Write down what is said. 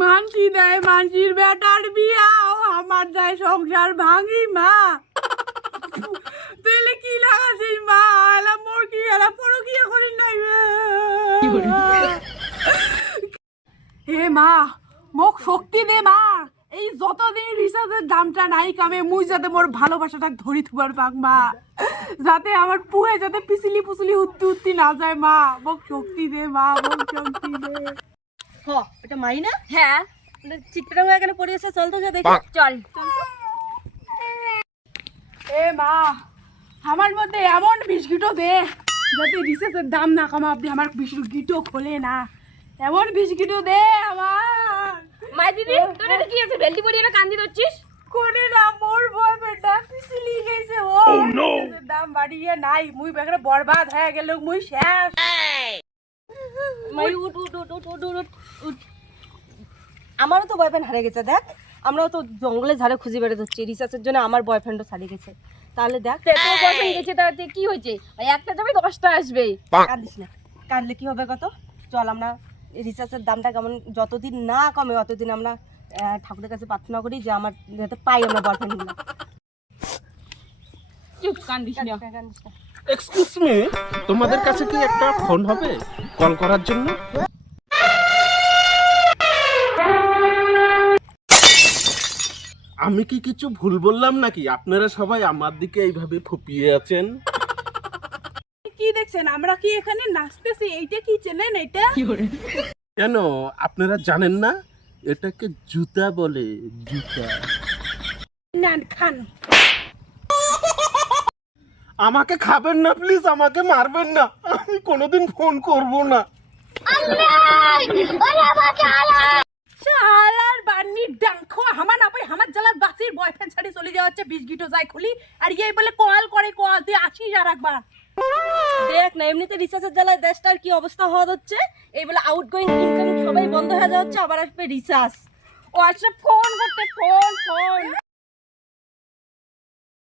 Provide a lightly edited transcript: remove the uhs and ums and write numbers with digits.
মানছি দেয় মানছির বেটার বিয়াও আমার দেয় সংসার ভাঙি মা তাহলে কি লাগাছিস মা এলা মোর কি এলা পরকিয়া করি নাই হে মা মোক শক্তি দে মা এই যতদিন রিচার্জের দামটা নাই কামে মুই যাতে মোর ভালোবাসাটা ধরি থুবার পাক মা যাতে আমার পুয়ে যাতে পিছলি পুছলি উত্তি উত্তি না যায় মা মোক শক্তি দে মা মোক শক্তি দে এটা মাই না? হ্যাঁ চিত্রা হয়ে গেলে পড়ে এসে চল তো যা দেখি। চল এ মা আমার মধ্যে এমন বিস্কিটও দে যাতে রিচার্জের দাম না কামা আপনি আমার বিস্কিটও খোলে না এমন বিস্কিটও দে আমার মাই দিদি তোর এটা কি আছে ভেলটি পড়ি না কান্দি ধরছিস কোনে না মোর বয় বেটা পিছলি গেছে ও রিচার্জের দাম বাড়িয়ে নাই মুই বেগরে বরবাদ হয়ে গেল মুই শেষ মাই উঠ উঠ উঠ উঠ উঠ উঠ উঠ। আমারও তো বয়ফ্রেন্ড হারিয়ে গেছে দেখ, আমরাও তো জঙ্গলে ঝাড়ে খুঁজে বেড়াতে হচ্ছে রিসার্চের জন্য, আমার বয়ফ্রেন্ডও হারিয়ে গেছে। তাহলে দেখ তোর বয়ফ্রেন্ড গেছে তাতে কি হয়েছে ওই একটা যাবে 10টা আসবে কাঁদিস না, কাঁদলে কি হবে কত। চল আমরা রিসার্চের দামটা কেমন যতদিন না কমে অতদিন আমরা ঠাকুরের কাছে প্রার্থনা করি যে আমার যাতে পাই আমরা বয়ফ্রেন্ড গুলো। চুপ কান্দিস না এক্সকিউজ মি, তোমাদের কাছে কি একটা ফোন হবে কল করার জন্য? আমি কি কিছু ভুল বললাম নাকি আপনারা সবাই আমার দিকে এইভাবে ফুপিয়ে আছেন? কি দেখছেন আমরা কি এখানে নাচতেছি এইটা কি চেনেন এটা কেন আপনারা জানেন না? এটাকে জুতা বলে, জুতা। নান খান আমাকে খাবেন না প্লিজ, আমাকে মারবেন না, আমি কোনোদিন ফোন করব না। শালার বান্নি ডাঙ্খো হামা না পাই হামার জ্বালার বাসির বয়ফ্রেন্ড ছাড়ি চলে যাওয়া হচ্ছে বিস্কিটও যায় খুলি আর এই বলে কল করে কল তুই আসিস আর একবার দেখ না এমনিতে রিসার্চের জ্বালায় দেশটার কি অবস্থা হওয়া হচ্ছে, এই বলে আউটগোয়িং ইনকামিং সবাই বন্ধ হয়ে যাচ্ছে, আবার আসবে রিসার্চ। ও আসলে ফোন করতে ফোন